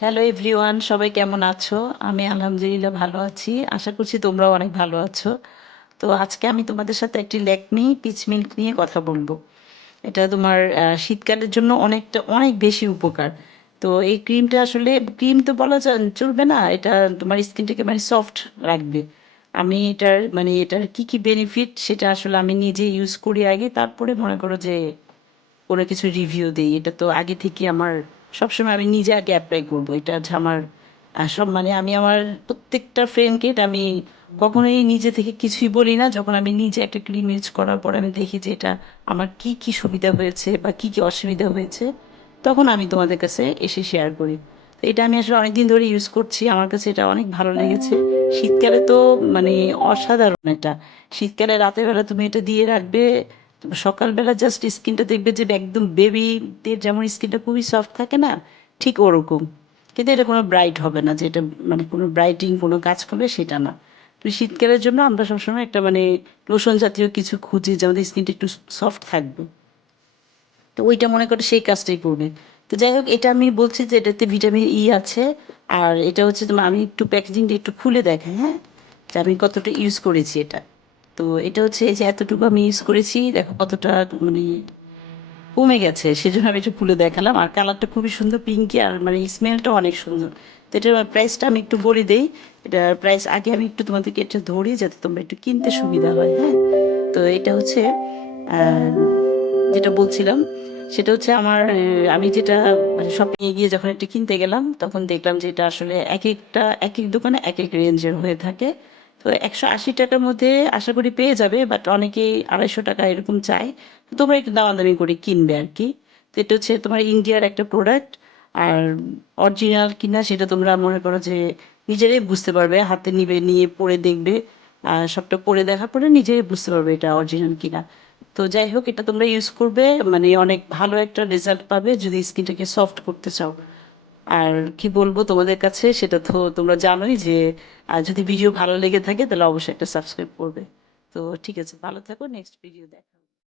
Hello everyone, সবাই কেমন আছো? আমি আলহামদুলিল্লাহ ভালো আছি। আশা করছি তোমরাও অনেক ভালো আছো। তো আজকে আমি তোমাদের সাথে একটি ল্যাকমি পিচ মিল্ক নিয়ে কথা বলবো। এটা তোমার শীতকালের জন্য অনেক বেশি উপকার। তো এই ক্রিমটা আসলে ক্রিম তো বলা চলবে না, এটা তোমার স্কিনটাকে মানে সফট রাখবে। আমি এটার কি কি বেনিফিট সেটা আসলে আমি নিজে ইউজ করি আগে, তারপরে মনে করো যে কোনো কিছু রিভিউ দিই। এটা তো আগে থেকে আমার সবসময় আমি নিজে আগে অ্যাপ্লাই করবো, এটা হচ্ছে আমার সব মানে আমি আমার প্রত্যেকটা ফ্রেন্ডকে এটা আমি কখনোই নিজে থেকে কিছুই বলি না। যখন আমি নিজে একটা ক্রিম ইউজ করার পর আমি দেখি যে এটা আমার কি কি সুবিধা হয়েছে বা কি কি অসুবিধা হয়েছে, তখন আমি তোমাদের কাছে এসে শেয়ার করি। তো এটা আমি আসলে অনেকদিন ধরে ইউজ করছি, আমার কাছে এটা অনেক ভালো লেগেছে। শীতকালে তো মানে অসাধারণ এটা। শীতকালে রাতের বেলা তুমি এটা দিয়ে রাখবে, সকালবেলা জাস্ট স্কিনটা দেখবে যে একদম বেবিদের যেমন স্কিনটা খুবই সফট থাকে না, ঠিক ওরকম। কিন্তু এটা কোনো ব্রাইট হবে না, যে এটা মানে কোনো ব্রাইটিং কোনো কাজ করবে সেটা না। তো শীতকালের জন্য আমরা সবসময় একটা মানে লোশন জাতীয় কিছু খুঁজি যে আমাদের স্কিনটা একটু সফট থাকবে। তো ওইটা মনে করে সেই কাজটাই করবে। তো যাই হোক, এটা আমি বলছি যে এটাতে ভিটামিন ই আছে। আর এটা হচ্ছে তোমার, আমি একটু প্যাকেজিংটা একটু খুলে দেখাই, হ্যাঁ, যে আমি কতটা ইউজ করেছি এটা। তো এটা হচ্ছে এই যে এতটুকু আমি ইউজ করেছি, দেখো কতটা মানে কমে গেছে, সেজন্য আমি একটু খুলে দেখালাম। আর কালারটা খুবই সুন্দর পিঙ্কি, আর মানে স্মেলটাও অনেক সুন্দর। তো এটার প্রাইসটা আমি একটু বলে দিই। এটার প্রাইস আগে আমি একটু তোমাদেরকে এটা ধরি যাতে তোমরা একটু কিনতে সুবিধা হয়, হ্যাঁ। তো এটা হচ্ছে আহ, যেটা বলছিলাম সেটা হচ্ছে আমার আমি যেটা মানে শপিংয়ে গিয়ে যখন এটা কিনতে গেলাম তখন দেখলাম যে এটা আসলে এক এক দোকানে এক এক রেঞ্জের হয়ে থাকে। তো 180 টাকার মধ্যে আশা করি পেয়ে যাবে, বাট অনেকেই 250 টাকা এরকম চায়। তো তোমরা একটু দামাদামি করে কিনবে আর কি। তো এটা হচ্ছে তোমার ইন্ডিয়ার একটা প্রোডাক্ট। আর অরিজিনাল কিনা সেটা তোমরা মনে করো যে নিজেরাই বুঝতে পারবে, হাতে নিয়ে পরে দেখবে। আর সবটা পরে দেখার পরে নিজেই বুঝতে পারবে এটা অরিজিনাল কিনা। তো যাই হোক, এটা তোমরা ইউজ করবে, মানে অনেক ভালো একটা রেজাল্ট পাবে যদি স্কিনটাকে সফট করতে চাও। আর কি বলবো তোমাদের কাছে, সেটা তো তোমরা জানোই যে যদি ভিডিও ভালো লেগে থাকে তাহলে অবশ্যই একটা সাবস্ক্রাইব করবে। তো ঠিক আছে, ভালো থাকো, নেক্সট ভিডিও দেখ।